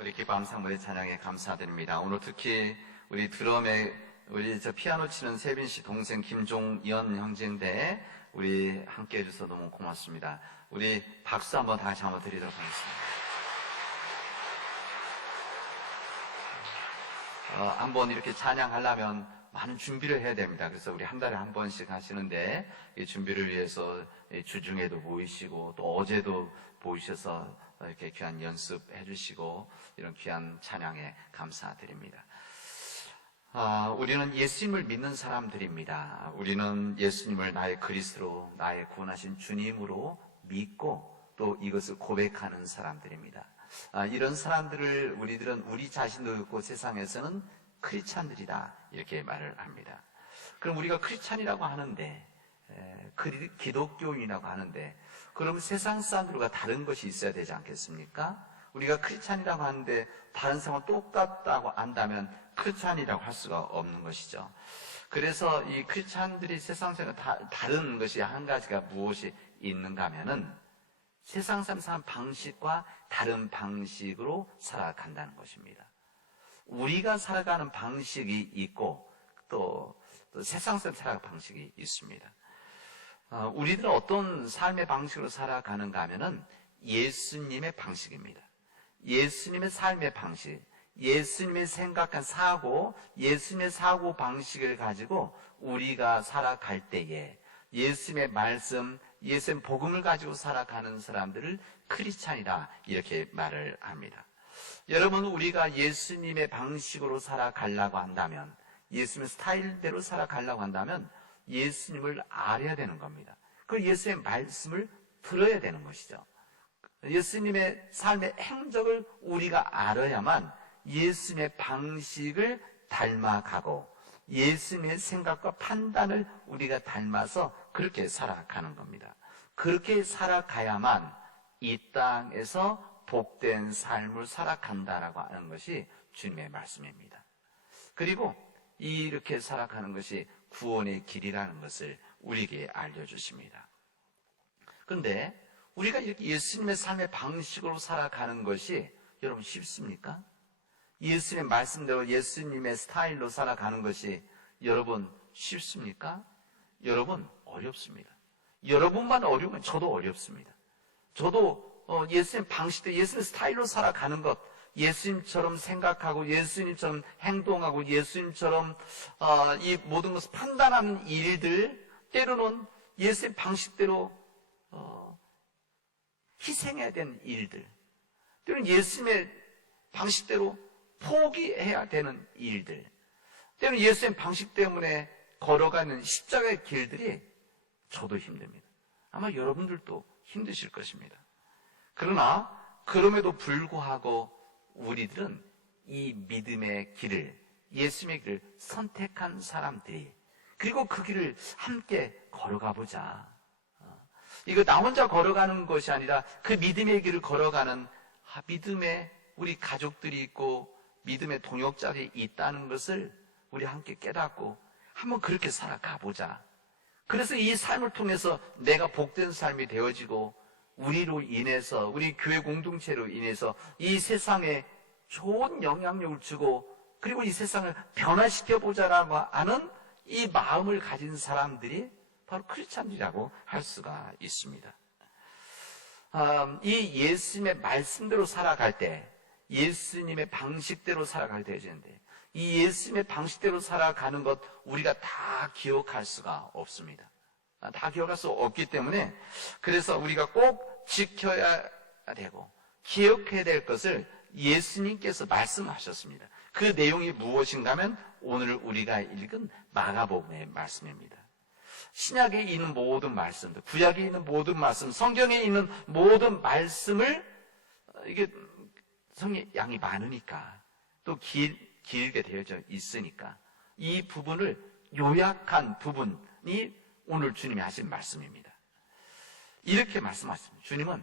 우리 기뻐함 상무의 찬양에 감사드립니다. 오늘 특히 우리 드럼에 우리 피아노 치는 세빈 씨 동생 김종연 형제인데 우리 함께 해줘서 너무 고맙습니다. 우리 박수 한번 다 같이 한번 드리도록 하겠습니다. 한번 이렇게 찬양하려면 많은 준비를 해야 됩니다. 그래서 우리 한 달에 한 번씩 하시는데 이 준비를 위해서 주중에도 모이시고 또 어제도 모이셔서 이렇게 귀한 연습해 주시고 이런 귀한 찬양에 감사드립니다. 우리는 예수님을 믿는 사람들입니다. 우리는 예수님을 나의 그리스도로, 나의 구원하신 주님으로 믿고 또 이것을 고백하는 사람들입니다. 이런 사람들을 우리들은 우리 자신도 있고 세상에서는 크리스찬들이다 이렇게 말을 합니다. 그럼 우리가 크리스찬이라고 하는데 기독교인이라고 하는데 그러면 세상 사람들과 다른 것이 있어야 되지 않겠습니까? 우리가 크리스찬이라고 하는데 다른 사람은 똑같다고 안다면 크리스찬이라고 할 수가 없는 것이죠. 그래서 이 크리스찬들이 세상에서 다른 것이 한 가지가 무엇이 있는가 하면은 세상 사람 사는 방식과 다른 방식으로 살아간다는 것입니다. 우리가 살아가는 방식이 있고 또 세상 사람 살아가는 방식이 있습니다. 우리들은 어떤 삶의 방식으로 살아가는가 하면은 예수님의 방식입니다. 예수님의 삶의 방식, 예수님의 생각한 사고, 예수님의 사고 방식을 가지고 우리가 살아갈 때에 예수님의 말씀, 예수님의 복음을 가지고 살아가는 사람들을 크리스찬이라 이렇게 말을 합니다. 여러분, 우리가 예수님의 방식으로 살아가려고 한다면, 예수님의 스타일대로 살아가려고 한다면 예수님을 알아야 되는 겁니다. 그 예수님의 말씀을 들어야 되는 것이죠. 예수님의 삶의 행적을 우리가 알아야만 예수님의 방식을 닮아가고 예수님의 생각과 판단을 우리가 닮아서 그렇게 살아가는 겁니다. 그렇게 살아가야만 이 땅에서 복된 삶을 살아간다라고 하는 것이 주님의 말씀입니다. 그리고 이렇게 살아가는 것이 구원의 길이라는 것을 우리에게 알려주십니다. 그런데 우리가 이렇게 예수님의 삶의 방식으로 살아가는 것이 여러분 쉽습니까? 예수님의 말씀대로 예수님의 스타일로 살아가는 것이 여러분 쉽습니까? 여러분 어렵습니다. 여러분만 어려우면 저도 어렵습니다. 저도 예수님 방식대로 예수님 스타일로 살아가는 것, 예수님처럼 생각하고 예수님처럼 행동하고 예수님처럼 이 모든 것을 판단하는 일들, 때로는 예수님 방식대로 희생해야 되는 일들, 때로는 예수님의 방식대로 포기해야 되는 일들, 때로는 예수님 방식 때문에 걸어가는 십자가의 길들이 저도 힘듭니다. 아마 여러분들도 힘드실 것입니다. 그러나 그럼에도 불구하고 우리들은 이 믿음의 길을, 예수님의 길을 선택한 사람들이, 그리고 그 길을 함께 걸어가 보자. 이거 나 혼자 걸어가는 것이 아니라 그 믿음의 길을 걸어가는 믿음의 우리 가족들이 있고 믿음의 동역자들이 있다는 것을 우리 함께 깨닫고 한번 그렇게 살아가 보자. 그래서 이 삶을 통해서 내가 복된 삶이 되어지고 우리로 인해서, 우리 교회 공동체로 인해서 이 세상에 좋은 영향력을 주고 그리고 이 세상을 변화시켜 보자라고 하는 이 마음을 가진 사람들이 바로 크리스찬이라고 할 수가 있습니다. 이 예수님의 말씀대로 살아갈 때, 예수님의 방식대로 살아가야 되는데 이 예수님의 방식대로 살아가는 것 우리가 다 기억할 수가 없습니다. 다 기억할 수 없기 때문에 그래서 우리가 꼭 지켜야 되고 기억해야 될 것을 예수님께서 말씀하셨습니다. 그 내용이 무엇인가 하면 오늘 우리가 읽은 마가복음의 말씀입니다. 신약에 있는 모든 말씀들, 구약에 있는 모든 말씀, 성경에 있는 모든 말씀을 이게 성경 양이 많으니까 또 길게 되어져 있으니까 이 부분을 요약한 부분이 오늘 주님이 하신 말씀입니다. 이렇게 말씀하십니다. 주님은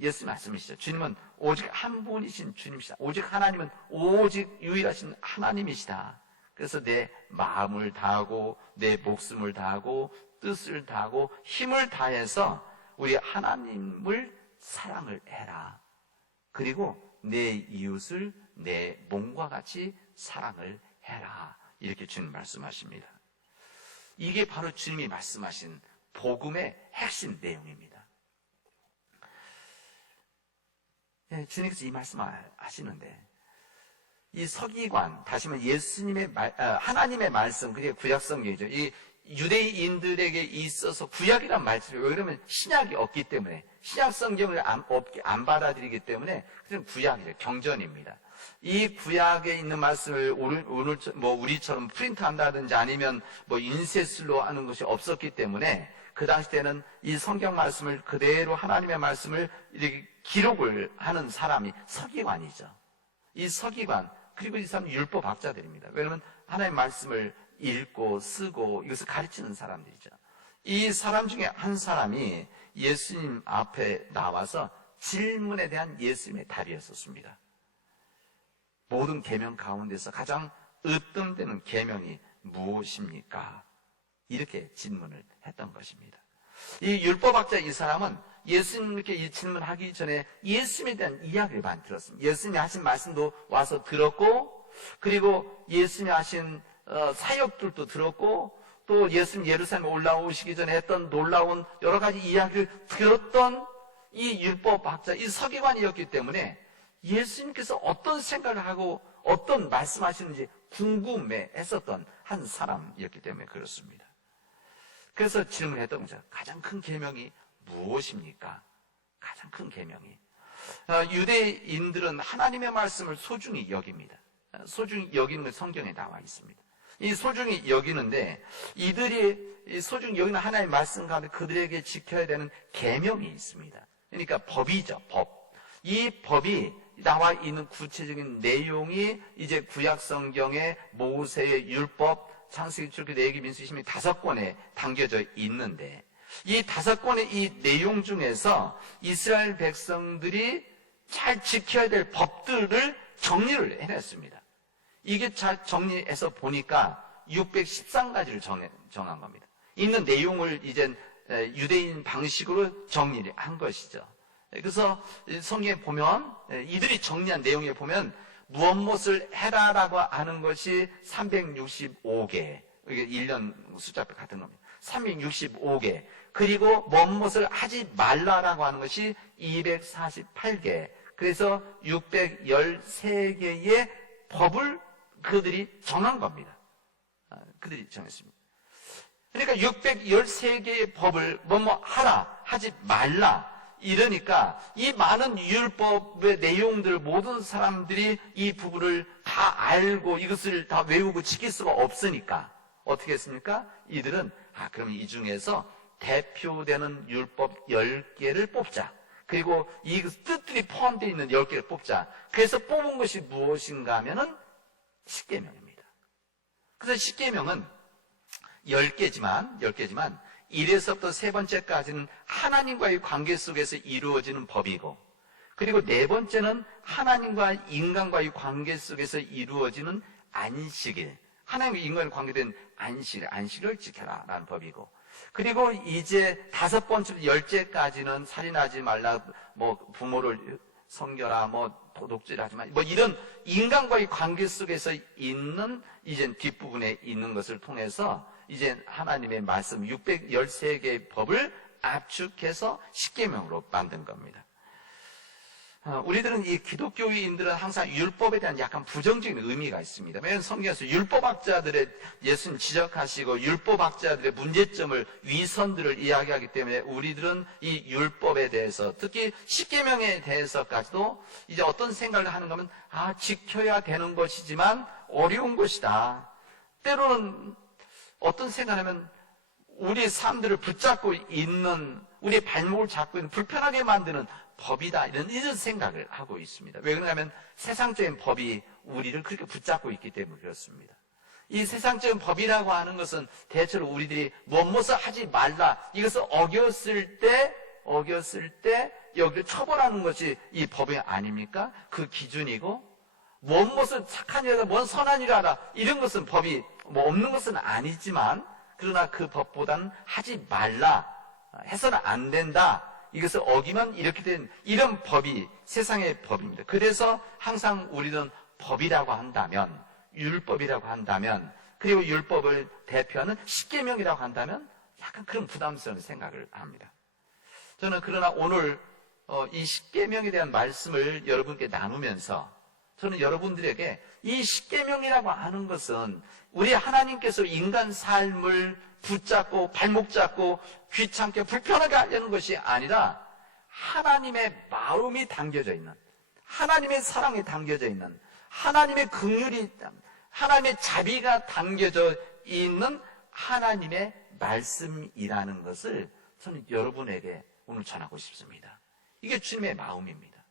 예수 말씀이시죠. 주님은 오직 한 분이신 주님이시다. 오직 하나님은 오직 유일하신 하나님이시다. 그래서 내 마음을 다하고 내 목숨을 다하고 뜻을 다하고 힘을 다해서 우리 하나님을 사랑을 해라. 그리고 내 이웃을 내 몸과 같이 사랑을 해라. 이렇게 주님 말씀하십니다. 이게 바로 주님이 말씀하신 복음의 핵심 내용입니다. 주님께서 이 말씀을 하시는데, 이 서기관, 다시 말해 예수님의 하나님의 말씀, 그게 구약성경이죠. 이 유대인들에게 있어서 구약이란 말씀이, 왜 그러면 신약이 없기 때문에, 신약 성경을 안 받아들이기 때문에, 그냥 구약이죠. 경전입니다. 이 구약에 있는 말씀을 오늘 우리처럼 프린트한다든지 아니면 인쇄술로 하는 것이 없었기 때문에, 그 당시 때는 이 성경 말씀을 그대로 하나님의 말씀을 이렇게 기록을 하는 사람이 서기관이죠. 이 서기관, 그리고 이 사람은 율법학자들입니다. 왜냐하면 하나님의 말씀을 읽고 쓰고 이것을 가르치는 사람들이죠. 이 사람 중에 한 사람이 예수님 앞에 나와서 질문에 대한 예수님의 답이었었습니다. 모든 계명 가운데서 가장 으뜸되는 계명이 무엇입니까? 이렇게 질문을 했던 것입니다. 이 율법학자 이 사람은 예수님께 이 질문하기 전에 예수님에 대한 이야기를 많이 들었습니다. 예수님이 하신 말씀도 와서 들었고, 그리고 예수님이 하신 사역들도 들었고, 또 예수님 예루살렘에 올라오시기 전에 했던 놀라운 여러 가지 이야기를 들었던 이 율법학자, 이 서기관이었기 때문에 예수님께서 어떤 생각을 하고 어떤 말씀하시는지 궁금해했었던 한 사람이었기 때문에 그렇습니다. 그래서 질문했던 거죠. 가장 큰 계명이 무엇입니까? 가장 큰 계명이. 유대인들은 하나님의 말씀을 소중히 여깁니다. 소중히 여기는 게 성경에 나와 있습니다. 이 소중히 여기는데, 이들이 소중히 여기는 하나님의 말씀 가운데 그들에게 지켜야 되는 계명이 있습니다. 그러니까 법이죠, 법. 이 법이 나와 있는 구체적인 내용이 이제 구약 성경의 모세의 율법, 창세기, 출애굽기, 레위기, 민수기, 5권에 담겨져 있는데, 이 5권의 이 내용 중에서 이스라엘 백성들이 잘 지켜야 될 법들을 정리를 해냈습니다. 이게 잘 정리해서 보니까 613가지를 정한 겁니다. 있는 내용을 이제 유대인 방식으로 정리를 한 것이죠. 그래서 성경에 보면, 이들이 정리한 내용에 보면 무엇을 해라라고 하는 것이 365개, 이게 1년 숫자표 같은 겁니다. 365개. 그리고 무엇을 하지 말라라고 하는 것이 248개. 그래서 613개의 법을 그들이 정한 겁니다. 그들이 정했습니다. 그러니까 613개의 법을 하라, 하지 말라. 이러니까 이 많은 율법의 내용들 모든 사람들이 이 부분을 다 알고 이것을 다 외우고 지킬 수가 없으니까 어떻게 했습니까? 이들은 그럼 이 중에서 대표되는 율법 10개를 뽑자. 그리고 이 뜻들이 포함되어 있는 10개를 뽑자. 그래서 뽑은 것이 무엇인가 하면은 십계명입니다. 그래서 십계명은 10개지만 1에서부터 3번째까지는 하나님과의 관계 속에서 이루어지는 법이고, 그리고 4번째는 하나님과 인간과의 관계 속에서 이루어지는 안식일, 하나님과 인간의 관계된 안식을 지켜라 라는 법이고, 그리고 이제 5번째 10제까지는 살인하지 말라, 부모를 섬겨라, 도둑질하지 마, 이런 인간과의 관계 속에서 있는 이제 뒷부분에 있는 것을 통해서 이제 하나님의 말씀 613개의 법을 압축해서 십계명으로 만든 겁니다. 우리들은 이 기독교인들은 항상 율법에 대한 약간 부정적인 의미가 있습니다. 왜냐하면 성경에서 율법학자들의 예수님 지적하시고 율법학자들의 문제점을, 위선들을 이야기하기 때문에 우리들은 이 율법에 대해서, 특히 십계명에 대해서까지도 이제 어떤 생각을 하는 거면 지켜야 되는 것이지만 어려운 것이다. 때로는 어떤 생각하면 우리 삶들을 붙잡고 있는, 우리의 발목을 잡고 있는, 불편하게 만드는 법이다, 이런 생각을 하고 있습니다. 왜 그러냐면 세상적인 법이 우리를 그렇게 붙잡고 있기 때문에 그렇습니다. 이 세상적인 법이라고 하는 것은 대체로 우리들이 무엇을 하지 말라, 이것을 어겼을 때 여기를 처벌하는 것이 이 법이 아닙니까? 그 기준이고, 무엇을 착한 일이다, 뭔 선한 일을 하라, 이런 것은 법이 없는 것은 아니지만, 그러나 그 법보다는 하지 말라, 해서는 안 된다, 이것을 어기면 이렇게 된 이런 법이 세상의 법입니다. 그래서 항상 우리는 법이라고 한다면, 율법이라고 한다면, 그리고 율법을 대표하는 십계명이라고 한다면 약간 그런 부담스러운 생각을 합니다. 저는 그러나 오늘 이 십계명에 대한 말씀을 여러분께 나누면서 저는 여러분들에게 이 십계명이라고 하는 것은 우리 하나님께서 인간 삶을 붙잡고 발목 잡고 귀찮게 불편하게 하려는 것이 아니라 하나님의 마음이 담겨져 있는, 하나님의 사랑이 담겨져 있는, 하나님의 긍휼이, 하나님의 자비가 담겨져 있는 하나님의 말씀이라는 것을 저는 여러분에게 오늘 전하고 싶습니다. 이게 주님의 마음입니다.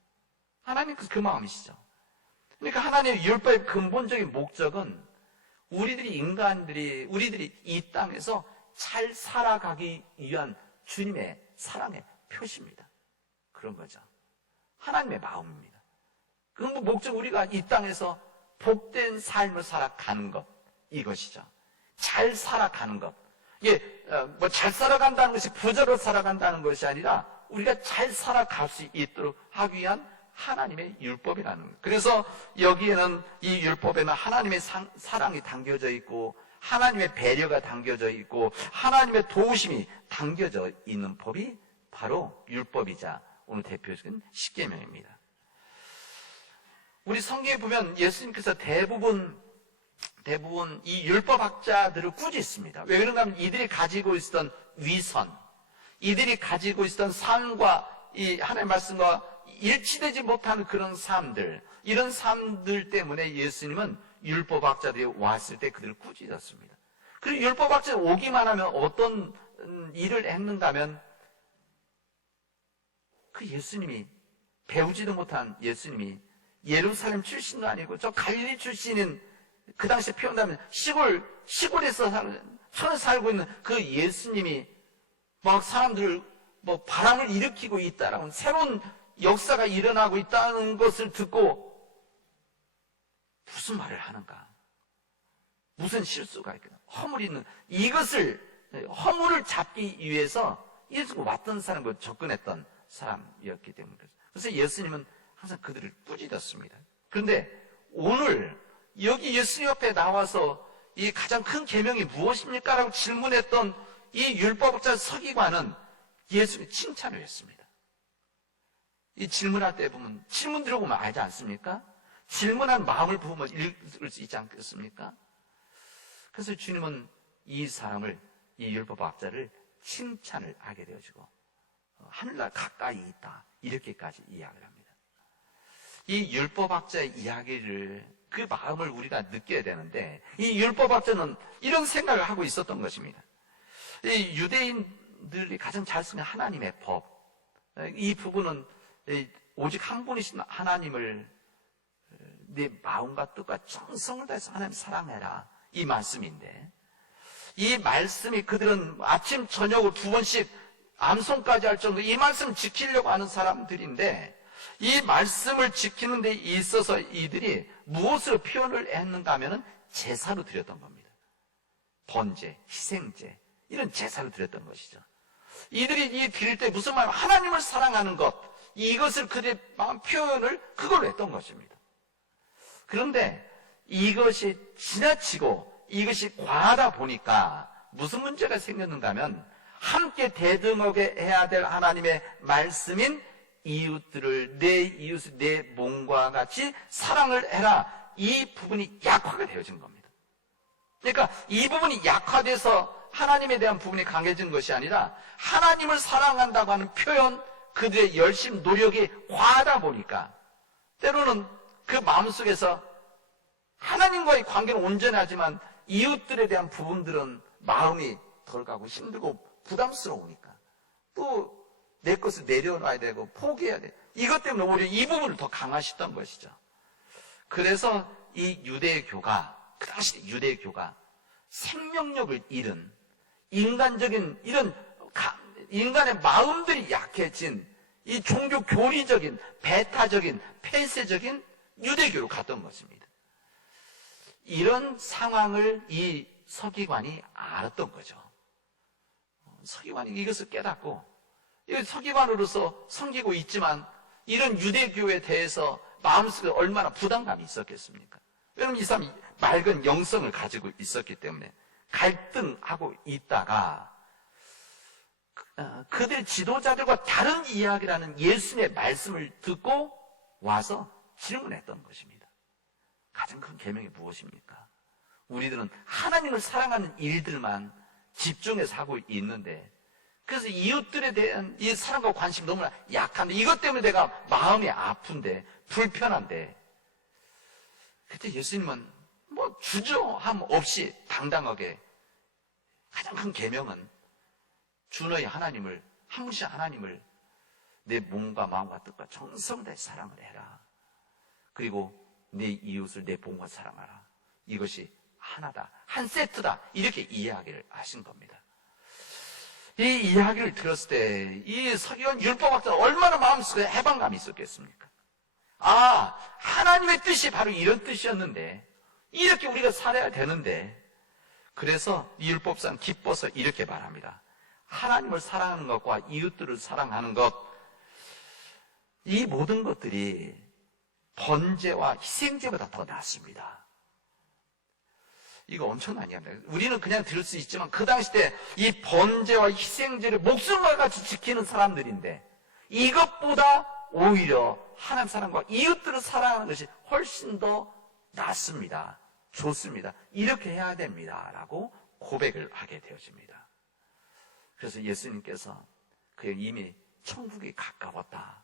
하나님께서 그 마음이시죠. 그러니까 하나님의 율법의 근본적인 목적은 우리들이 이 땅에서 잘 살아가기 위한 주님의 사랑의 표시입니다. 그런 거죠. 하나님의 마음입니다. 그 목적 우리가 이 땅에서 복된 삶을 살아가는 것, 이것이죠. 잘 살아가는 것. 이게 잘 살아간다는 것이 부자로 살아간다는 것이 아니라 우리가 잘 살아갈 수 있도록 하기 위한 하나님의 율법이라는 거예요. 그래서 여기에는 이 율법에는 하나님의 사랑이 담겨져 있고 하나님의 배려가 담겨져 있고 하나님의 도우심이 담겨져 있는 법이 바로 율법이자 오늘 대표적인 십계명입니다. 우리 성경에 보면 예수님께서 대부분 이 율법학자들을 꾸짖습니다. 왜 그런가 하면 이들이 가지고 있었던 위선, 이들이 가지고 있었던 삶과 이 하나님의 말씀과 일치되지 못하는 그런 삶들, 이런 삶들 때문에 예수님은 율법학자들이 왔을 때 그들을 꾸짖었습니다. 그리고 율법학자들이 오기만 하면 어떤 일을 했는가 하면 그 예수님이 배우지도 못한 예수님이 예루살렘 출신도 아니고 저 갈릴리 출신인 그 당시에 표현하면 시골에서 천에 살고 있는 그 예수님이 막 사람들을 바람을 일으키고 있다라는 새로운 역사가 일어나고 있다는 것을 듣고 무슨 말을 하는가? 무슨 실수가 있겠나? 허물이 있는 허물을 잡기 위해서 예수가 왔던 사람과 접근했던 사람이었기 때문에 그래서 예수님은 항상 그들을 꾸짖었습니다. 그런데 오늘 여기 예수님 옆에 나와서 이 가장 큰 계명이 무엇입니까? 라고 질문했던 이 율법학자 서기관은 예수님 칭찬을 했습니다. 이 질문할 때 보면, 질문 들어보면 알지 않습니까? 질문한 마음을 보면 읽을 수 있지 않겠습니까? 그래서 주님은 이 사람을, 이 율법학자를 칭찬을 하게 되어지고 하늘날 가까이 있다 이렇게까지 이야기를 합니다. 이 율법학자의 이야기를, 그 마음을 우리가 느껴야 되는데 이 율법학자는 이런 생각을 하고 있었던 것입니다. 이 유대인들이 가장 잘 쓰는 하나님의 법, 이 부분은 오직 한 분이신 하나님을 내 마음과 뜻과 정성을 다해서 하나님 사랑해라, 이 말씀인데 이 말씀이 그들은 아침 저녁으로 2번씩 암송까지 할 정도 이 말씀을 지키려고 하는 사람들인데 이 말씀을 지키는 데 있어서 이들이 무엇으로 표현을 했는가 하면 제사로 드렸던 겁니다. 번제, 희생제, 이런 제사를 드렸던 것이죠. 이들이 이 드릴 때 무슨 말이냐면 하나님을 사랑하는 것, 이것을 그들의 마음 표현을 그걸로 했던 것입니다. 그런데 이것이 지나치고 이것이 과하다 보니까 무슨 문제가 생겼는가 하면 함께 대등하게 해야 될 하나님의 말씀인 이웃들을 내 이웃을 내 몸과 같이 사랑을 해라, 이 부분이 약화가 되어진 겁니다. 그러니까 이 부분이 약화돼서 하나님에 대한 부분이 강해진 것이 아니라 하나님을 사랑한다고 하는 표현, 그들의 열심, 노력이 과하다 보니까 때로는 그 마음속에서 하나님과의 관계는 온전하지만 이웃들에 대한 부분들은 마음이 덜 가고 힘들고 부담스러우니까 또 내 것을 내려놔야 되고 포기해야 돼. 이것 때문에 오히려 이 부분을 더 강화시켰던 것이죠. 그래서 이 유대교가, 그 당시 유대교가 생명력을 잃은 인간적인 이런 인간의 마음들이 약해진 이 종교 교리적인 배타적인 폐쇄적인 유대교로 갔던 것입니다. 이런 상황을 이 서기관이 알았던 거죠. 서기관이 이것을 깨닫고 이 서기관으로서 섬기고 있지만 이런 유대교에 대해서 마음속에 얼마나 부담감이 있었겠습니까? 왜냐하면 이 사람이 맑은 영성을 가지고 있었기 때문에 갈등하고 있다가 그들 지도자들과 다른 이야기라는 예수님의 말씀을 듣고 와서 질문했던 것입니다. 가장 큰 계명이 무엇입니까? 우리들은 하나님을 사랑하는 일들만 집중해서 하고 있는데, 그래서 이웃들에 대한 이 사랑과 관심이 너무나 약한데, 이것 때문에 내가 마음이 아픈데, 불편한데, 그때 예수님은 뭐 주저함 없이 당당하게 가장 큰 계명은 주 너희 하나님을, 한 분씩 하나님을 내 몸과 마음과 뜻과 정성을 다해 사랑을 해라. 그리고 내 이웃을 내 본과 사랑하라. 이것이 하나다, 한 세트다, 이렇게 이야기를 하신 겁니다. 이 이야기를 들었을 때 이 서기관 율법학자는 얼마나 마음속에 해방감이 있었겠습니까? 아, 하나님의 뜻이 바로 이런 뜻이었는데, 이렇게 우리가 살아야 되는데, 그래서 이 율법사는 기뻐서 이렇게 말합니다. 하나님을 사랑하는 것과 이웃들을 사랑하는 것, 이 모든 것들이 번제와 희생제보다 더 낫습니다. 이거 엄청난 이야기입니다. 우리는 그냥 들을 수 있지만 그 당시 때 이 번제와 희생제를 목숨과 같이 지키는 사람들인데, 이것보다 오히려 하나님 사랑과 이웃들을 사랑하는 것이 훨씬 더 낫습니다. 좋습니다. 이렇게 해야 됩니다. 라고 고백을 하게 되어집니다. 그래서 예수님께서 그 이미 천국이 가까웠다,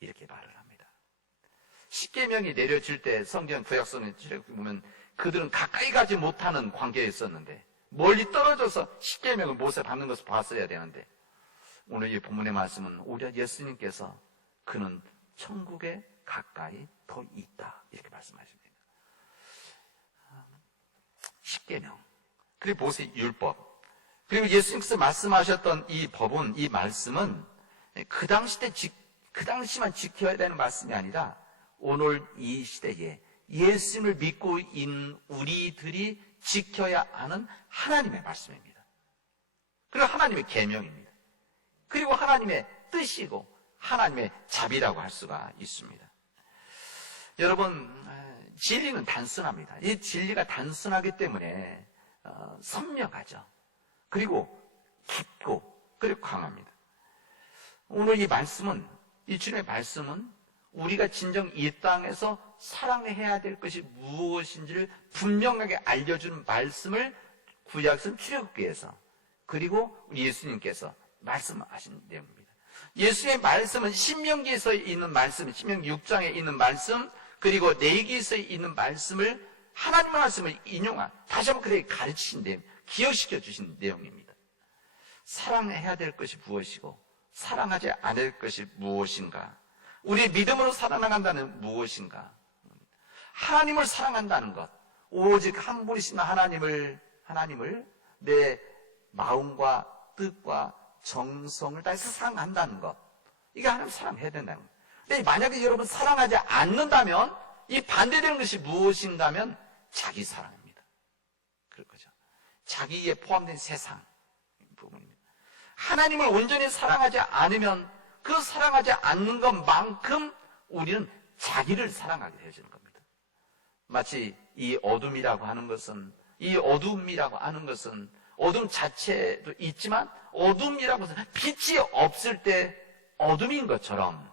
이렇게 말을 합니다. 십계명이 내려질 때 성경 구약성에 보면 그들은 가까이 가지 못하는 관계에 있었는데, 멀리 떨어져서 십계명을 모세 받는 것을 봤어야 되는데, 오늘 이 본문의 말씀은 오히려 예수님께서 그는 천국에 가까이 더 있다, 이렇게 말씀하십니다. 십계명, 그리고 모세 율법, 그리고 예수님께서 말씀하셨던 이 법은, 이 말씀은 그 당시만 지켜야 되는 말씀이 아니라 오늘 이 시대에 예수님을 믿고 있는 우리들이 지켜야 하는 하나님의 말씀입니다. 그리고 하나님의 계명입니다. 그리고 하나님의 뜻이고 하나님의 자비라고 할 수가 있습니다. 여러분, 진리는 단순합니다. 이 진리가 단순하기 때문에 선명하죠. 그리고 깊고 그리고 강합니다. 오늘 이 말씀은, 이 주님의 말씀은 우리가 진정 이 땅에서 사랑해야 될 것이 무엇인지를 분명하게 알려주는 말씀을 구약성 출애굽기에서, 그리고 우리 예수님께서 말씀하신 내용입니다. 예수의 말씀은 신명기에서 있는 말씀, 신명기 6장에 있는 말씀, 그리고 레위기에서 있는 말씀을, 하나님의 말씀을 인용한, 다시 한번 그들에게 가르치신 내용, 기억시켜 주신 내용입니다. 사랑해야 될 것이 무엇이고 사랑하지 않을 것이 무엇인가, 우리의 믿음으로 살아나간다는 무엇인가, 하나님을 사랑한다는 것, 오직 한 분이신 하나님을 내 마음과 뜻과 정성을 다해서 사랑한다는 것, 이게 하나님 사랑해야 된다는 것. 근데 만약에 여러분 사랑하지 않는다면 이 반대되는 것이 무엇인가 하면 자기 사랑입니다. 그럴 거죠. 자기에 포함된 세상 부분입니다. 하나님을 온전히 사랑하지 않으면 그 사랑하지 않는 것만큼 우리는 자기를 사랑하게 되어지는 겁니다. 마치 이 어둠이라고 하는 것은, 이 어둠이라고 하는 것은 어둠 자체도 있지만 어둠이라고 해서 빛이 없을 때 어둠인 것처럼,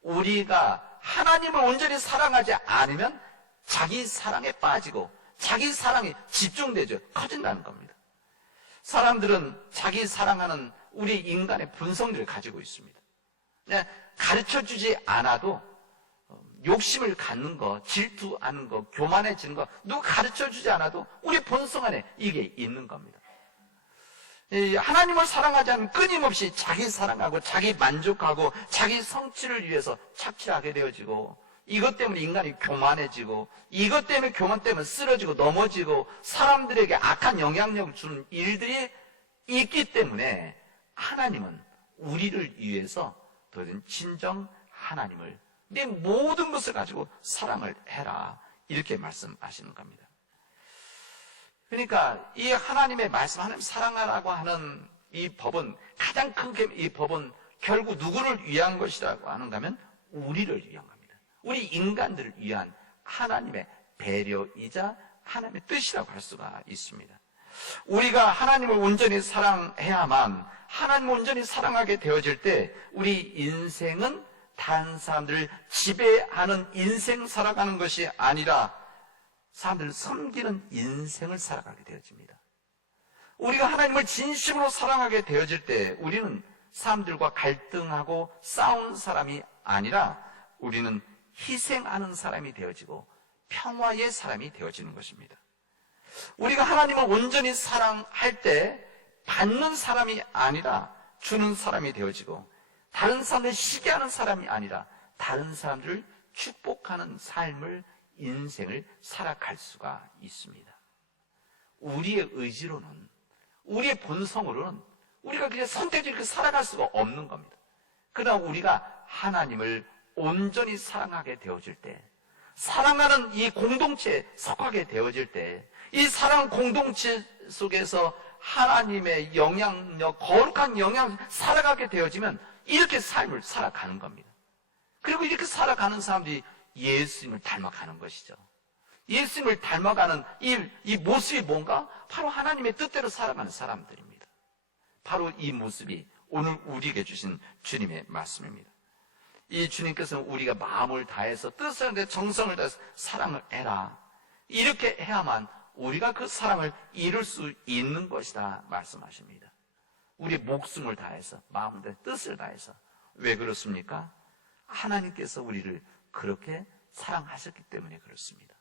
우리가 하나님을 온전히 사랑하지 않으면 자기 사랑에 빠지고 자기 사랑이 집중되죠. 커진다는 겁니다. 사람들은 자기 사랑하는 우리 인간의 본성들을 가지고 있습니다. 가르쳐주지 않아도 욕심을 갖는 거, 질투하는 거, 교만해지는 거, 누가 가르쳐주지 않아도 우리 본성 안에 이게 있는 겁니다. 하나님을 사랑하지 않으면 끊임없이 자기 사랑하고 자기 만족하고 자기 성취를 위해서 착취하게 되어지고, 이것 때문에 인간이 교만해지고, 이것 때문에 교만 때문에 쓰러지고 넘어지고 사람들에게 악한 영향력을 주는 일들이 있기 때문에, 하나님은 우리를 위해서 도대체 진정 하나님을 내 모든 것을 가지고 사랑을 해라, 이렇게 말씀하시는 겁니다. 그러니까 이 하나님의 말씀, 하나님 사랑하라고 하는 이 법은, 가장 큰 이 법은 결국 누구를 위한 것이라고 하는가 하면 우리를 위한 겁니다. 우리 인간들을 위한 하나님의 배려이자 하나님의 뜻이라고 할 수가 있습니다. 우리가 하나님을 온전히 사랑해야만, 하나님을 온전히 사랑하게 되어질 때 우리 인생은 다른 사람들을 지배하는 인생 살아가는 것이 아니라 사람들을 섬기는 인생을 살아가게 되어집니다. 우리가 하나님을 진심으로 사랑하게 되어질 때 우리는 사람들과 갈등하고 싸우는 사람이 아니라 우리는 희생하는 사람이 되어지고 평화의 사람이 되어지는 것입니다. 우리가 하나님을 온전히 사랑할 때 받는 사람이 아니라 주는 사람이 되어지고, 다른 사람을 시기하는 사람이 아니라 다른 사람들을 축복하는 삶을, 인생을 살아갈 수가 있습니다. 우리의 의지로는, 우리의 본성으로는 우리가 그냥 선택적으로 살아갈 수가 없는 겁니다. 그러나 우리가 하나님을 온전히 사랑하게 되어질 때, 사랑하는 이 공동체에 속하게 되어질 때, 이 사랑 공동체 속에서 하나님의 영향력, 거룩한 영향 살아가게 되어지면 이렇게 삶을 살아가는 겁니다. 그리고 이렇게 살아가는 사람들이 예수님을 닮아가는 것이죠. 예수님을 닮아가는 이 모습이 뭔가? 바로 하나님의 뜻대로 살아가는 사람들입니다. 바로 이 모습이 오늘 우리에게 주신 주님의 말씀입니다. 이 주님께서는 우리가 마음을 다해서 뜻을 다해서 정성을 다해서 사랑을 해라, 이렇게 해야만 우리가 그 사랑을 이룰 수 있는 것이다 말씀하십니다. 우리 목숨을 다해서, 마음을 다해서, 뜻을 다해서. 왜 그렇습니까? 하나님께서 우리를 그렇게 사랑하셨기 때문에 그렇습니다.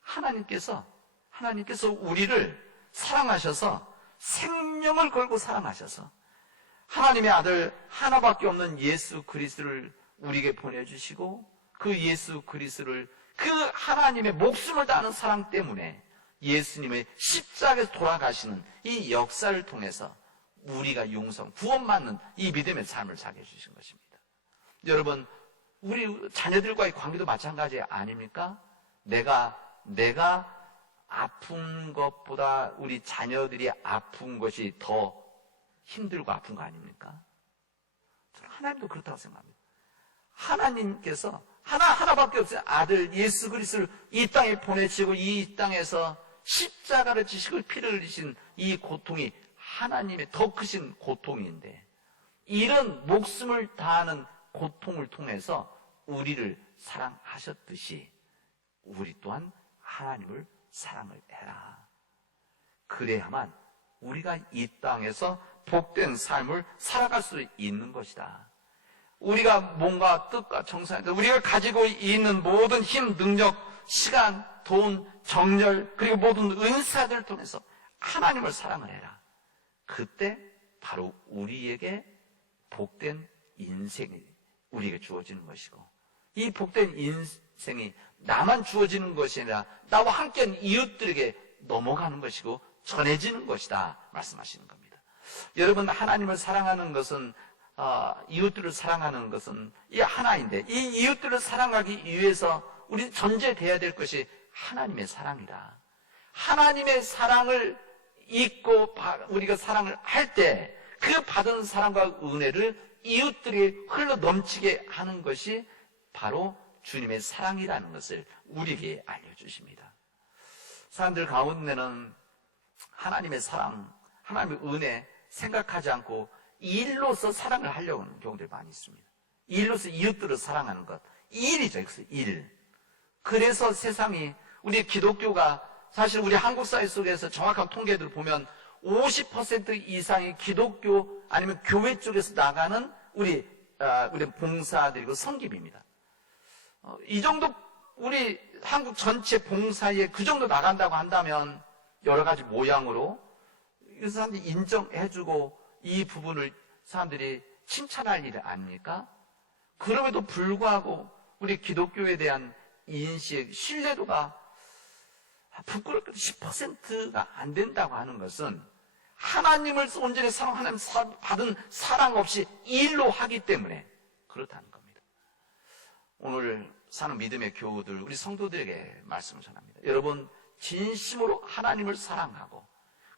하나님께서 우리를 사랑하셔서 생명을 걸고 사랑하셔서 하나님의 아들 하나밖에 없는 예수 그리스도를 우리에게 보내주시고, 그 예수 그리스도를, 그 하나님의 목숨을 다하는 사랑 때문에 예수님의 십자가에서 돌아가시는 이 역사를 통해서 우리가 구원받는 이 믿음의 삶을 살게 해주신 것입니다. 여러분, 우리 자녀들과의 관계도 마찬가지 아닙니까? 내가 아픈 것보다 우리 자녀들이 아픈 것이 더 힘들고 아픈 거 아닙니까? 저는 하나님도 그렇다고 생각합니다. 하나님께서 하나밖에 없어요. 아들 예수 그리스도를 이 땅에 보내시고 이 땅에서 십자가를 지시고 피를 흘리신 이 고통이 하나님의 더 크신 고통인데, 이런 목숨을 다하는 고통을 통해서 우리를 사랑하셨듯이 우리 또한 하나님을 사랑을 해라. 그래야만 우리가 이 땅에서 복된 삶을 살아갈 수 있는 것이다. 우리가 뭔가 뜻과 정성에 우리가 가지고 있는 모든 힘, 능력, 시간, 돈, 정열, 그리고 모든 은사들을 통해서 하나님을 사랑을 해라. 그때 바로 우리에게 복된 인생이 우리에게 주어지는 것이고, 이 복된 인생이 나만 주어지는 것이 아니라 나와 함께한 이웃들에게 넘어가는 것이고 전해지는 것이다 말씀하시는 겁니다. 여러분, 하나님을 사랑하는 것은, 이웃들을 사랑하는 것은 이 하나인데, 이 이웃들을 사랑하기 위해서 우리 전제돼야 될 것이 하나님의 사랑이다. 하나님의 사랑을 잊고 우리가 사랑을 할 때 그 받은 사랑과 은혜를 이웃들이 흘러 넘치게 하는 것이 바로 주님의 사랑이라는 것을 우리에게 알려주십니다. 사람들 가운데는 하나님의 사랑, 하나님의 은혜 생각하지 않고 일로서 사랑을 하려고 하는 경우들이 많이 있습니다. 일로서 이웃들을 사랑하는 것, 일이죠. 일. 그래서 세상이, 우리 기독교가, 사실 우리 한국 사회 속에서 정확한 통계들을 보면 50% 이상이 기독교 아니면 교회 쪽에서 나가는 우리 봉사들이고 성김입니다. 이 정도 우리 한국 전체 봉사에 그 정도 나간다고 한다면 여러 가지 모양으로 이 사람들이 인정해주고 이 부분을 사람들이 칭찬할 일 아닙니까? 그럼에도 불구하고 우리 기독교에 대한 인식, 신뢰도가 부끄럽게도 10%가 안 된다고 하는 것은 하나님을 온전히 사랑하는 받은 사랑 없이 일로 하기 때문에 그렇다는 겁니다. 오늘 사는 믿음의 교우들, 우리 성도들에게 말씀을 전합니다. 여러분, 진심으로 하나님을 사랑하고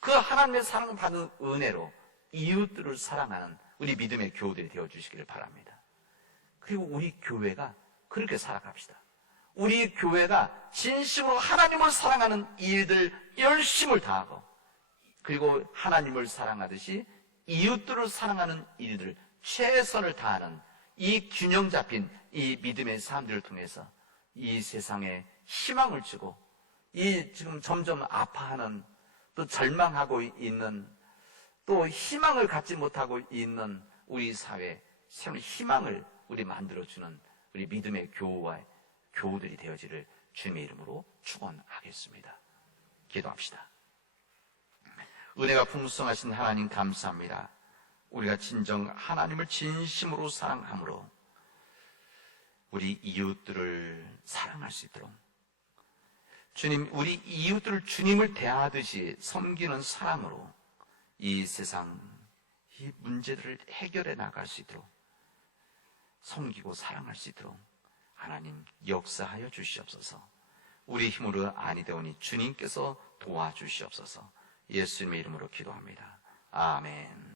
그 하나님의 사랑을 받은 은혜로 이웃들을 사랑하는 우리 믿음의 교우들이 되어주시기를 바랍니다. 그리고 우리 교회가 그렇게 살아갑시다. 우리 교회가 진심으로 하나님을 사랑하는 일들 열심을 다하고, 그리고 하나님을 사랑하듯이 이웃들을 사랑하는 일들 최선을 다하는 이 균형 잡힌 이 믿음의 삶들을 통해서 이 세상에 희망을 주고, 이 지금 점점 아파하는, 또 절망하고 있는, 또 희망을 갖지 못하고 있는 우리 사회에 새로운 희망을 우리 만들어주는 우리 믿음의 교우와 교우들이 되어지를 주님의 이름으로 축원하겠습니다. 기도합시다. 은혜가 풍성하신 하나님 감사합니다. 우리가 진정 하나님을 진심으로 사랑함으로 우리 이웃들을 사랑할 수 있도록, 주님, 우리 이웃들을 주님을 대하듯이 섬기는 사랑으로 이 세상 이 문제들을 해결해 나갈 수 있도록, 섬기고 사랑할 수 있도록 하나님 역사하여 주시옵소서. 우리 힘으로 아니되오니 주님께서 도와주시옵소서. 예수님의 이름으로 기도합니다. 아멘.